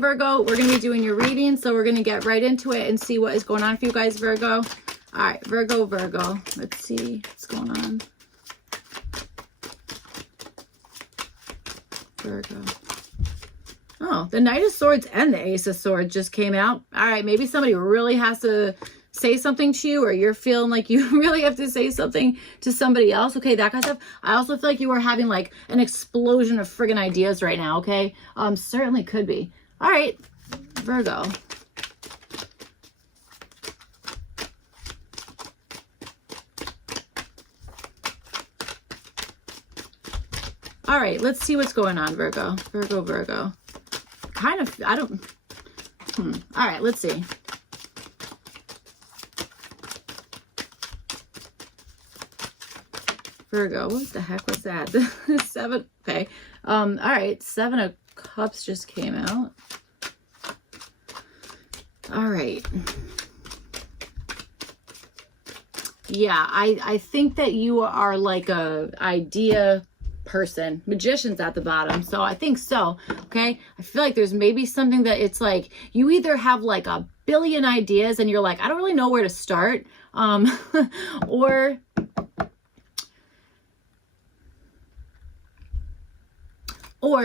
Virgo, we're going to be doing your reading, so we're going to get right into it and see what is going on for you guys, Virgo. All right, Virgo. Let's see what's going on. Virgo. Oh, the Knight of Swords and the Ace of Swords just came out. All right, maybe somebody really has to say something to you, or you're feeling like you really have to say something to somebody else. Okay, that kind of stuff. I also feel like you are having like an explosion of friggin' ideas right now. Okay, certainly could be. All right, Virgo. All right, let's see what's going on, Virgo. Virgo. Kind of, I don't, all right, let's see. Virgo, what the heck was that? Seven, okay. All right, Seven of Cups just came out. All right. Yeah, I think that you are like a idea person. Magician's at the bottom, so I think so. Okay, I feel like there's maybe something that it's like you either have like a billion ideas and you're like, I don't really know where to start, or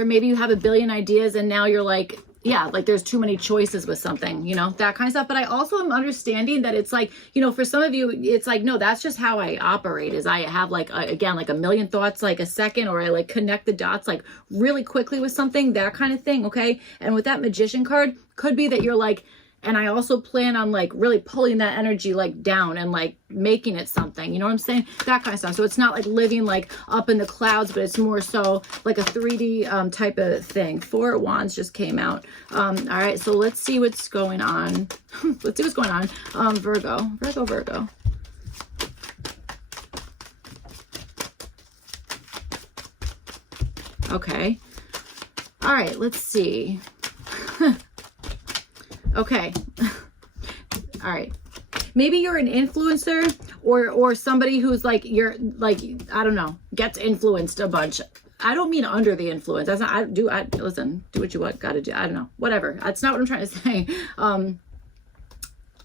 maybe you have a billion ideas and now you're like, yeah, like there's too many choices with something, you know, that kind of stuff. But I also am understanding that it's like, you know, for some of you, it's like, no, that's just how I operate, is I have like, again, like a million thoughts, like a second, or I like connect the dots like really quickly with something, that kind of thing. Okay. And with that Magician card, could be that you're like, and I also plan on like really pulling that energy like down and like making it something, you know what I'm saying? That kind of stuff. So it's not like living like up in the clouds, but it's more so like a 3D type of thing. Four of Wands just came out. All right, so let's see what's going on. Let's see what's going on. Virgo. Okay. All right, let's see. Okay. All right. Maybe you're an influencer or somebody who's like, you're like, I don't know, gets influenced a bunch. I don't mean under the influence. That's not, listen, do what you want, gotta do. I don't know, whatever. That's not what I'm trying to say.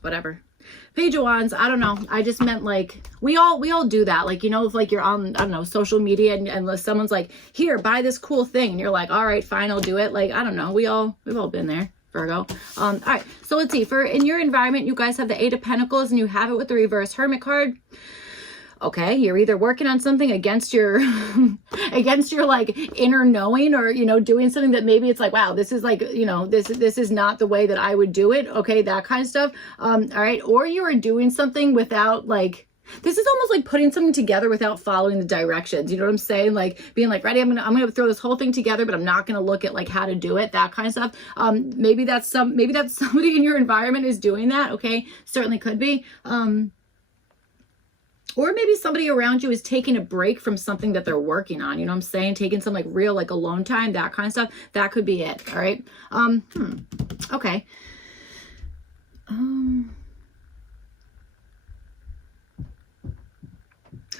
Whatever. Page of Wands, I don't know. I just meant like, we all do that. Like, you know, if like you're on, I don't know, social media and someone's like, here, buy this cool thing. And you're like, all right, fine, I'll do it. Like, I don't know. We've all been there. Virgo. All right, so let's see. For in your environment, you guys have the Eight of Pentacles and you have it with the reverse Hermit card. Okay, you're either working on something against your like inner knowing, or you know, doing something that maybe it's like, wow, this is like, you know, this is not the way that I would do it. Okay, that kind of stuff. All right, or you are doing something without like, this is almost like putting something together without following the directions. You know what I'm saying? Like being like, ready, I'm gonna throw this whole thing together, but I'm not gonna look at like how to do it, that kind of stuff. Maybe that's somebody in your environment is doing that. Okay, certainly could be. Or maybe somebody around you is taking a break from something that they're working on. You know what I'm saying? Taking some like real like alone time, that kind of stuff. That could be it. All right. Okay.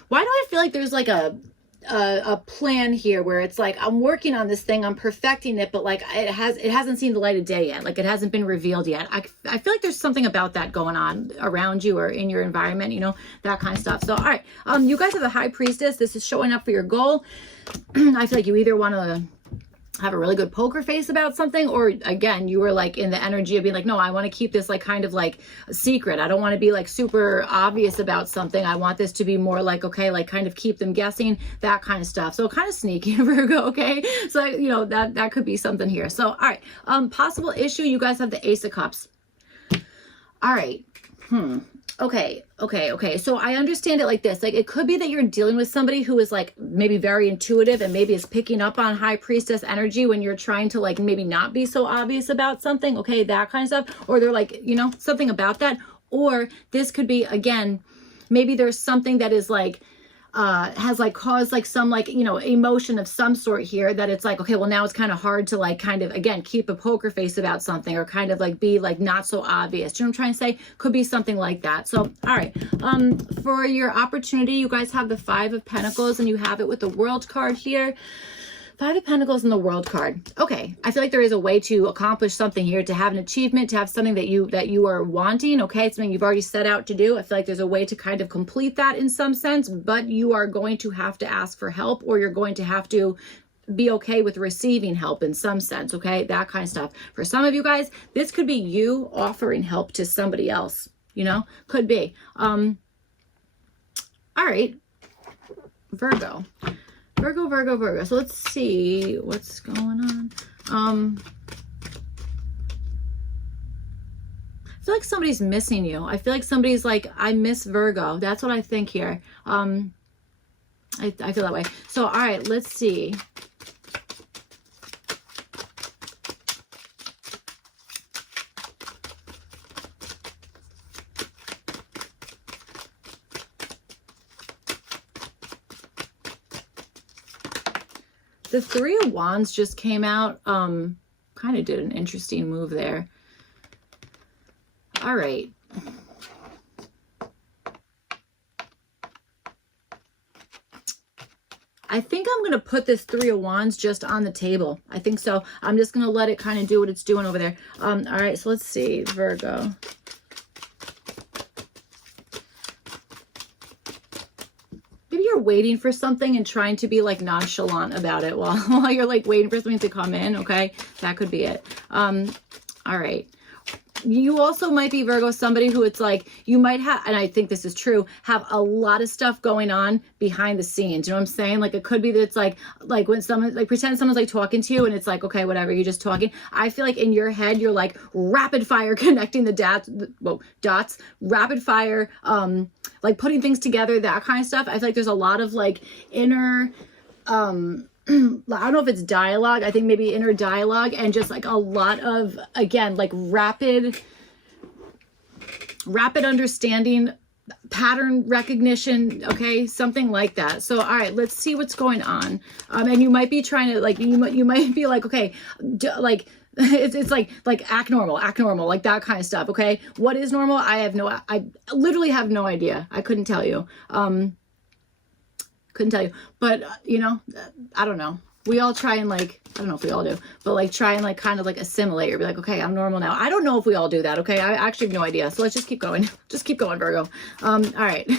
Why do I feel like there's like a plan here where it's like, I'm working on this thing, I'm perfecting it, but like it hasn't seen the light of day yet. Like it hasn't been revealed yet. I feel like there's something about that going on around you or in your environment, you know, that kind of stuff. So, all right. You guys have the High Priestess. This is showing up for your goal. I feel like you either want to have a really good poker face about something, or again, you were like in the energy of being like, no, I want to keep this like kind of like a secret. I don't want to be like super obvious about something. I want this to be more like, okay, like kind of keep them guessing, that kind of stuff. So kind of sneaky, Virgo. Okay, so you know, that could be something here. So all right, possible issue, you guys have the Ace of Cups. All right. Okay. So I understand it like this. Like it could be that you're dealing with somebody who is like maybe very intuitive and maybe is picking up on High Priestess energy when you're trying to like maybe not be so obvious about something. Okay, that kind of stuff. Or they're like, you know, something about that. Or this could be, again, maybe there's something that is like, has like caused like some like, you know, emotion of some sort here that it's like, okay, well now it's kind of hard to like kind of, again, keep a poker face about something or kind of like be like not so obvious. Do you know what I'm trying to say? Could be something like that. So, all right. For your opportunity, you guys have the Five of Pentacles and you have it with the World card here. Five of Pentacles and the World card. Okay, I feel like there is a way to accomplish something here, to have an achievement, to have something that you are wanting. Okay, it's something you've already set out to do. I feel like there's a way to kind of complete that in some sense, but you are going to have to ask for help, or you're going to have to be okay with receiving help in some sense. Okay, that kind of stuff. For some of you guys, this could be you offering help to somebody else. You know, could be. All right, Virgo. Virgo. So let's see what's going on. I feel like somebody's missing you. I feel like somebody's like, I miss Virgo. That's what I think here. I feel that way. So, all right, let's see. The Three of Wands just came out. Kind of did an interesting move there. All right. I think I'm going to put this Three of Wands just on the table. I think so. I'm just going to let it kind of do what it's doing over there. All right, so let's see, Virgo. Waiting for something and trying to be like nonchalant about it while you're like waiting for something to come in. Okay, that could be it. All right, you also might be, Virgo, somebody who it's like you might have, and I think this is true, have a lot of stuff going on behind the scenes. You know what I'm saying? Like it could be that it's like when someone, like pretend someone's like talking to you and it's like, okay, whatever, you're just talking. I feel like in your head you're like rapid fire connecting the dots, rapid fire, like putting things together, that kind of stuff. I feel like there's a lot of like inner, I don't know if it's dialogue. I think maybe inner dialogue, and just like a lot of, again, like rapid understanding, pattern recognition. Okay, something like that. So, all right, let's see what's going on. And you might be trying to like, you might be like, okay, it's like act normal, like that kind of stuff. Okay, what is normal? I literally have no idea. I couldn't tell you. But you know, I don't know. We all try and like, I don't know if we all do, but like try and like kind of like assimilate or be like, okay, I'm normal now. I don't know if we all do that. Okay, I actually have no idea. So let's just keep going. Just keep going, Virgo. All right,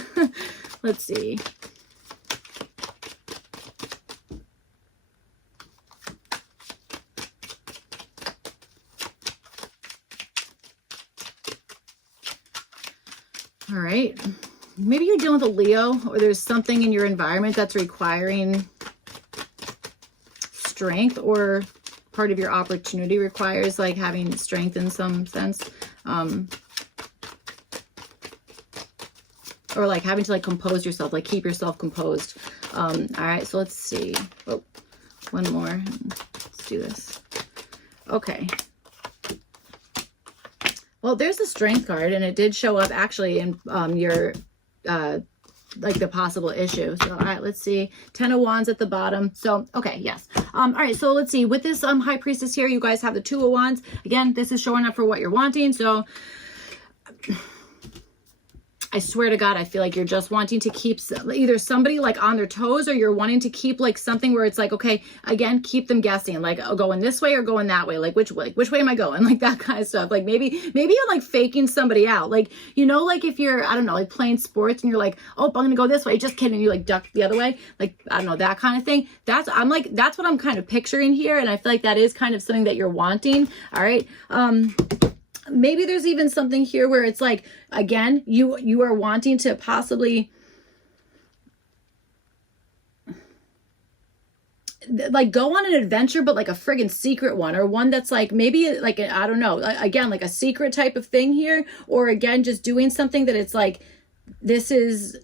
let's see. All right. Maybe you're dealing with a Leo, or there's something in your environment that's requiring strength, or part of your opportunity requires like having strength in some sense. Or like having to like compose yourself, like keep yourself composed. All right, so let's see. Oh, one more. Let's do this. Okay. Well, there's the Strength card, and it did show up actually in your like the possible issue. So, all right, let's see. 10 of Wands at the bottom. So, okay, yes. All right, so let's see. With this High Priestess here, you guys have the 2 of Wands. Again, this is showing up for what you're wanting. So, I swear to God, I feel like you're just wanting to keep either somebody like on their toes, or you're wanting to keep like something where it's like, okay, again, keep them guessing, like going this way or going that way, like which way am I going, like that kind of stuff. Like maybe you're like faking somebody out, like, you know, like if you're, I don't know, like playing sports and you're like, oh, I'm gonna go this way, just kidding, you like duck the other way, like I don't know, that kind of thing. That's what I'm kind of picturing here, and I feel like that is kind of something that you're wanting. All right. Maybe there's even something here where it's like, again, you are wanting to possibly like go on an adventure, but like a friggin' secret one, or one that's like maybe like, I don't know, again, like a secret type of thing here, or again, just doing something that it's like, this is,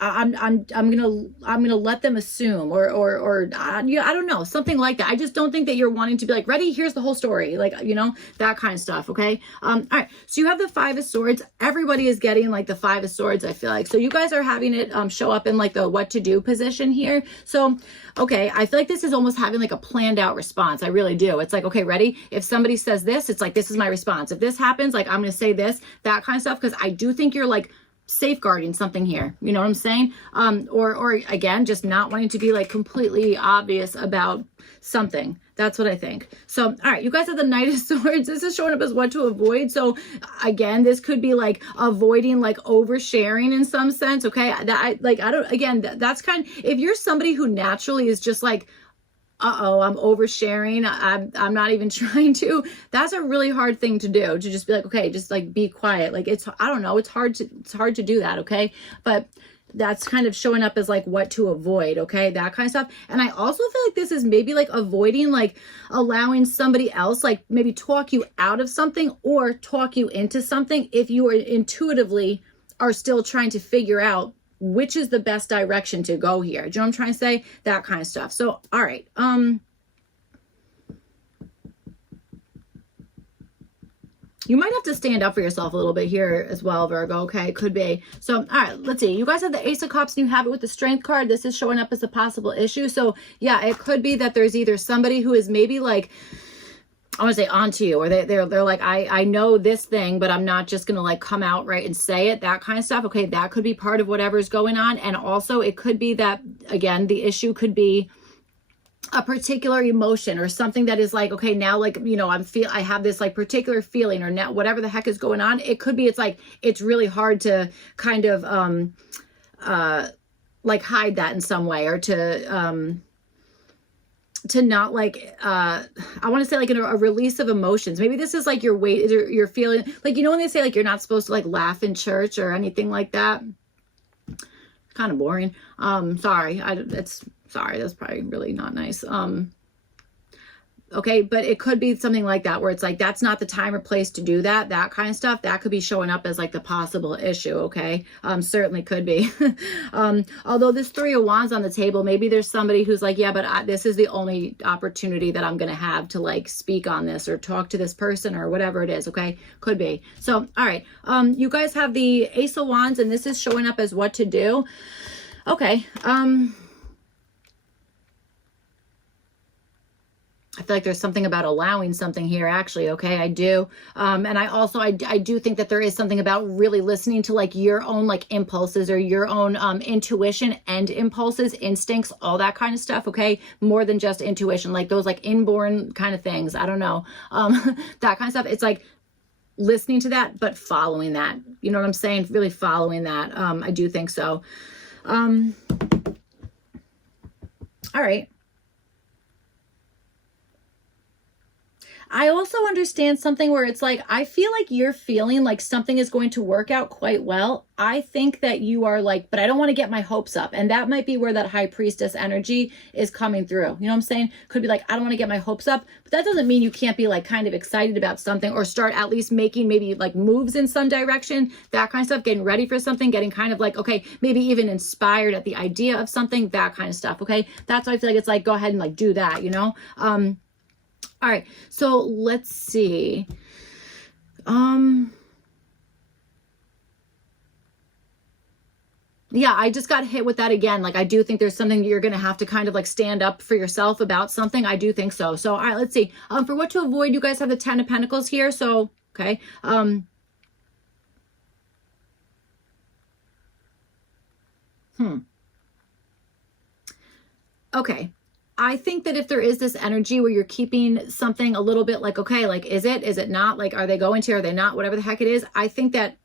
I'm gonna let them assume, or yeah, I don't know, something like that. I just don't think that you're wanting to be like, ready, here's the whole story, like, you know, that kind of stuff. Okay. All right, so you have the 5 of Swords. Everybody is getting like the 5 of Swords, I feel like. So you guys are having it show up in like the what to do position here. So okay, I feel like this is almost having like a planned out response. I really do. It's like, okay, ready, if somebody says this, it's like, this is my response. If this happens, like I'm gonna say this, that kind of stuff, because I do think you're like safeguarding something here. You know what I'm saying? Or again, just not wanting to be like completely obvious about something. That's what I think. So, all right, you guys have the Knight of Swords. This is showing up as what to avoid. So again, this could be like avoiding like oversharing in some sense. Okay. That's kind of, if you're somebody who naturally is just like, uh-oh, I'm oversharing. I'm not even trying to. That's a really hard thing to do, to just be like, okay, just like be quiet. Like I don't know, it's hard to do that, okay? But that's kind of showing up as like what to avoid, okay? That kind of stuff. And I also feel like this is maybe like avoiding like allowing somebody else like maybe talk you out of something or talk you into something if you are intuitively are still trying to figure out which is the best direction to go here. Do you know what I'm trying to say? That kind of stuff. So, all right. You might have to stand up for yourself a little bit here as well, Virgo. Okay, could be. So, all right, let's see. You guys have the Ace of Cups and you have it with the Strength card. This is showing up as a possible issue. So, yeah, it could be that there's either somebody who is maybe like, I want to say onto you, or they're like, I know this thing, but I'm not just going to like come out right and say it, that kind of stuff. Okay, that could be part of whatever's going on. And also it could be that, again, the issue could be a particular emotion or something that is like, okay, now like, you know, I have this like particular feeling, or now whatever the heck is going on. It could be, it's like, it's really hard to kind of like hide that in some way, or to not like, I want to say like a release of emotions. Maybe this is like your weight, you're feeling like, you know, when they say like, you're not supposed to like laugh in church or anything like that. Kind of boring. Sorry. Sorry, that's probably really not nice. Okay, but it could be something like that, where it's like, that's not the time or place to do that, that kind of stuff. That could be showing up as like the possible issue, okay? Certainly could be. Although this Three of Wands on the table, maybe there's somebody who's like, yeah, but this is the only opportunity that I'm going to have to like speak on this or talk to this person or whatever it is, okay? Could be. So, all right. You guys have the Ace of Wands, and this is showing up as what to do. Okay. I feel like there's something about allowing something here, actually. Okay, I do. And I do think that there is something about really listening to like your own like impulses, or your own intuition and impulses, instincts, all that kind of stuff. Okay, more than just intuition, like those like inborn kind of things. I don't know, that kind of stuff. It's like listening to that, but following that. You know what I'm saying? Really following that. I do think so. All right. I also understand something where it's like, I feel like you're feeling like something is going to work out quite well. I think that you are like, but I don't want to get my hopes up. And that might be where that High Priestess energy is coming through. You know what I'm saying? Could be like, I don't want to get my hopes up, but that doesn't mean you can't be like kind of excited about something, or start at least making maybe like moves in some direction, that kind of stuff, getting ready for something, getting kind of like, okay, maybe even inspired at the idea of something, that kind of stuff. Okay. That's why I feel like it's like, go ahead and like do that, you know? All right, so let's see. Yeah, I just got hit with that again. Like, I do think there's something you're going to have to kind of like stand up for yourself about something. I do think so. So, all right, let's see. For what to avoid, you guys have the Ten of Pentacles here. So, okay. Okay. I think that if there is this energy where you're keeping something a little bit like, okay, like, is it not? Like, are they going to, are they not? Whatever the heck it is. I think that,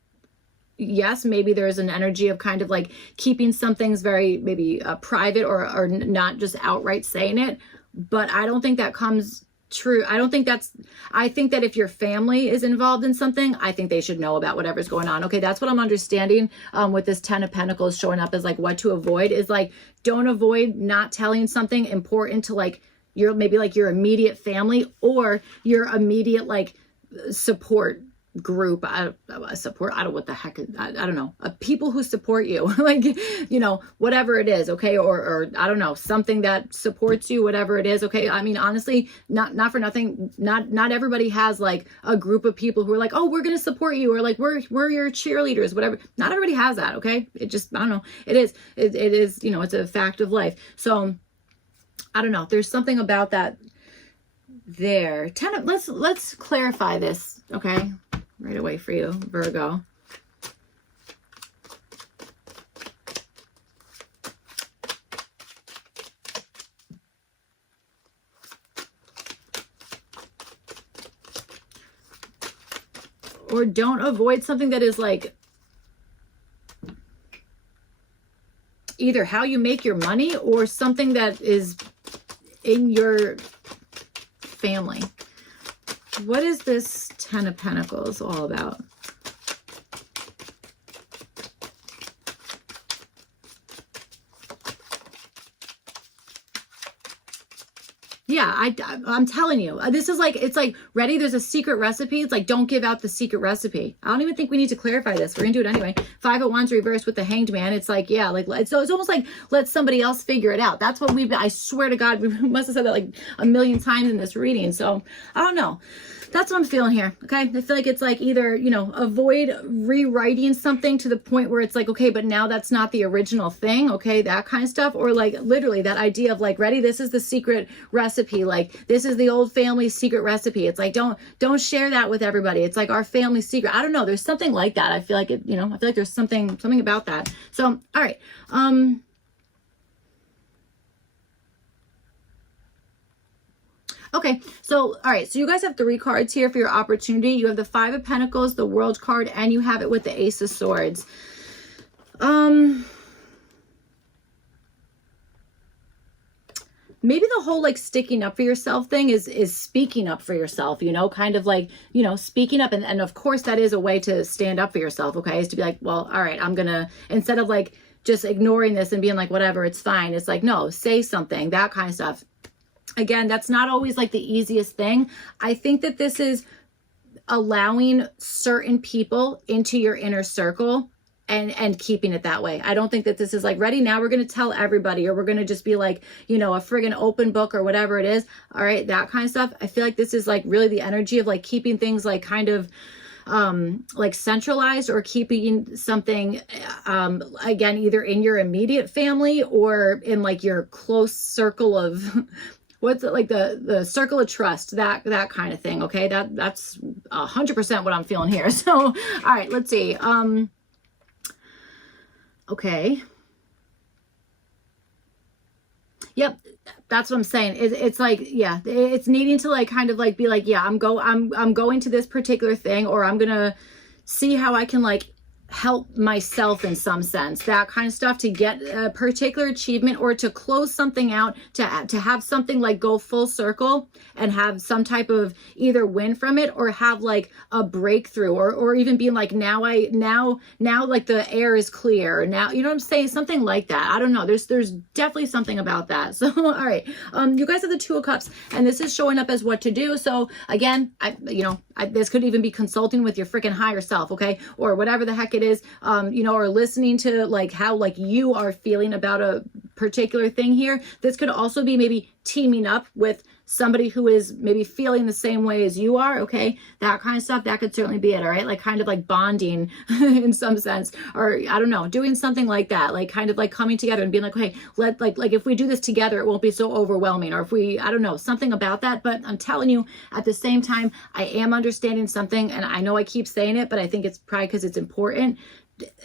yes, maybe there's an energy of kind of like keeping some things very maybe private, or not just outright saying it. But I don't think that comes true. I think that if your family is involved in something, I think they should know about whatever's going on. Okay, that's what I'm understanding with this Ten of Pentacles showing up as like what to avoid, is like, don't avoid not telling something important to like your, maybe like your immediate family, or your immediate like support group. I don't know what the heck, I don't know, people who support you, like, you know, whatever it is. Okay. Or I don't know, something that supports you, whatever it is. Okay. I mean, honestly, not for nothing, not everybody has like a group of people who are like, oh, we're going to support you, or like, we're your cheerleaders, whatever. Not everybody has that. Okay. It just, I don't know. It is, you know, it's a fact of life. So I don't know. There's something about that there. Let's clarify this. Okay. Right away for you, Virgo. or don't avoid something that is like either how you make your money or something that is in your family. What is this Ten of Pentacles all about? Yeah, I'm telling you, this is like, it's like, ready? There's a secret recipe. It's like, don't give out the secret recipe. I don't even think we need to clarify this. We're gonna do it anyway. Five of Wands reversed with the Hanged Man. It's like, yeah, like, it's almost like, let somebody else figure it out. That's what I swear to God, we must have said that like a million times in this reading. So I don't know. That's what I'm feeling here. Okay. I feel like it's like either, you know, avoid rewriting something to the point where it's like, okay, but now that's not the original thing. Okay. That kind of stuff. Or like literally that idea of like, ready, this is the secret recipe. Like this is the old family secret recipe. It's like, don't share that with everybody. It's like our family secret. I don't know. There's something like that. I feel like it, you know, I feel like there's something about that. So, all right. Okay, so, all right, so you guys have 3 cards here for your opportunity. You have the Five of Pentacles, the World card, and you have it with the Ace of Swords. Maybe the whole like sticking up for yourself thing is speaking up for yourself, you know, kind of like, you know, speaking up. And of course that is a way to stand up for yourself, okay, is to be like, well, all right, I'm gonna, instead of like just ignoring this and being like, whatever, it's fine. It's like, no, say something, that kind of stuff. Again, that's not always like the easiest thing. I think that this is allowing certain people into your inner circle and keeping it that way. I don't think that this is like, ready, now we're going to tell everybody, or we're going to just be like, you know, a friggin' open book or whatever it is. All right, that kind of stuff. I feel like this is like really the energy of like keeping things like kind of like centralized, or keeping something again, either in your immediate family or in like your close circle of what's it like, the circle of trust, that kind of thing. Okay, that's 100% what I'm feeling here. So all right, let's see. Okay, yep, that's what I'm saying. It's like, yeah, it's needing to like kind of like be like, yeah, I'm going to this particular thing, or I'm gonna see how I can like help myself in some sense, that kind of stuff, to get a particular achievement or to close something out, to have something like go full circle and have some type of either win from it, or have like a breakthrough, or even being like, now like the air is clear now, you know what I'm saying, something like that. I don't know, there's definitely something about that. So all right, you guys have the Two of Cups, and this is showing up as what to do. So again, this could even be consulting with your freaking higher self, okay, or whatever the heck it is, you know, or listening to like how like you are feeling about a particular thing here. This could also be maybe teaming up with somebody who is maybe feeling the same way as you are, okay, that kind of stuff. That could certainly be it. All right, like kind of like bonding in some sense, or I don't know, doing something like that, like kind of like coming together and being like, okay, like if we do this together, it won't be so overwhelming, or if we, I don't know, something about that. But I'm telling you, at the same time, I am understanding something, and I know I keep saying it, but I think it's probably because it's important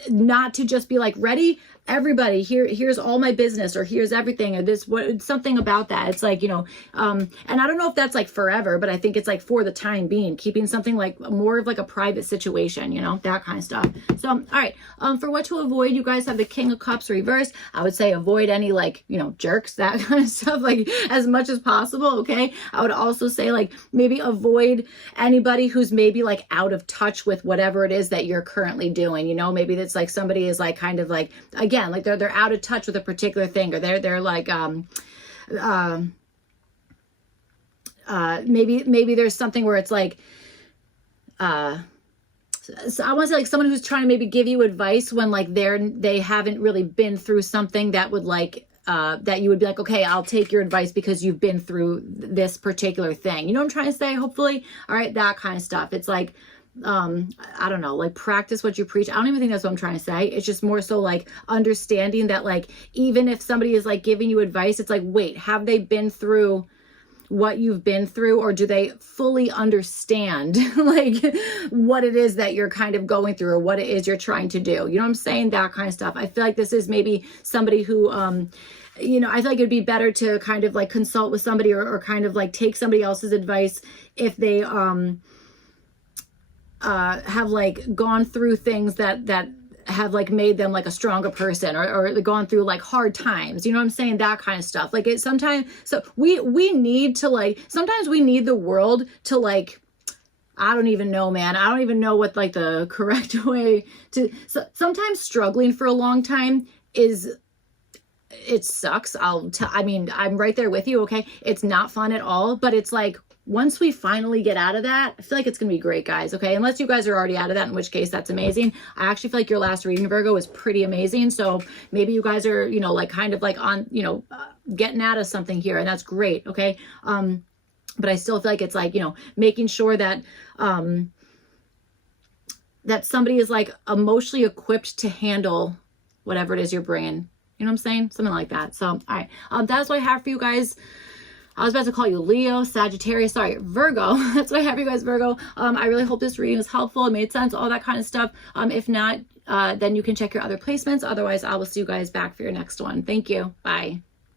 not to just be like, ready, everybody, here's all my business, or here's everything, or this, what, something about that. It's like, you know, and I don't know if that's like forever, but I think it's like for the time being, keeping something like more of like a private situation, you know, that kind of stuff. So, all right, for what to avoid, you guys have the King of Cups reversed. I would say avoid any like, you know, jerks, that kind of stuff, like as much as possible. Okay. I would also say like maybe avoid anybody who's maybe like out of touch with whatever it is that you're currently doing. You know, maybe that's like somebody is like kind of like, again, like they're out of touch with a particular thing, or they're like maybe there's something where it's like so I want to say like someone who's trying to maybe give you advice when like they haven't really been through something that would like that you would be like, okay, I'll take your advice because you've been through this particular thing. You know what I'm trying to say? Hopefully. All right, that kind of stuff. It's like, I don't know, like practice what you preach. I don't even think that's what I'm trying to say. It's just more so like understanding that like, even if somebody is like giving you advice, it's like, wait, have they been through what you've been through, or do they fully understand like what it is that you're kind of going through, or what it is you're trying to do? You know what I'm saying? That kind of stuff. I feel like this is maybe somebody who, you know, I feel like it'd be better to kind of like consult with somebody, or kind of like take somebody else's advice if they, have like gone through things that have like made them like a stronger person, or gone through like hard times, you know what I'm saying? That kind of stuff. Like it sometimes, so we need to like, sometimes we need the world to like, I don't even know, man. I don't even know what like the correct way to, so sometimes struggling for a long time is, it sucks. I mean, I'm right there with you. Okay. It's not fun at all, but it's like, once we finally get out of that, I feel like it's going to be great, guys. Okay. Unless you guys are already out of that, in which case that's amazing. I actually feel like your last reading, Virgo, was pretty amazing. So maybe you guys are, you know, like kind of like on, you know, getting out of something here, and that's great. Okay. But I still feel like it's like, you know, making sure that, that somebody is like emotionally equipped to handle whatever it is you're bringing. You know what I'm saying? Something like that. So, all right. That's what I have for you guys. I was about to call you Leo, Sagittarius, sorry, Virgo. That's what I have for you guys, Virgo. I really hope this reading was helpful. It made sense, all that kind of stuff. If not, then you can check your other placements. Otherwise, I will see you guys back for your next one. Thank you. Bye.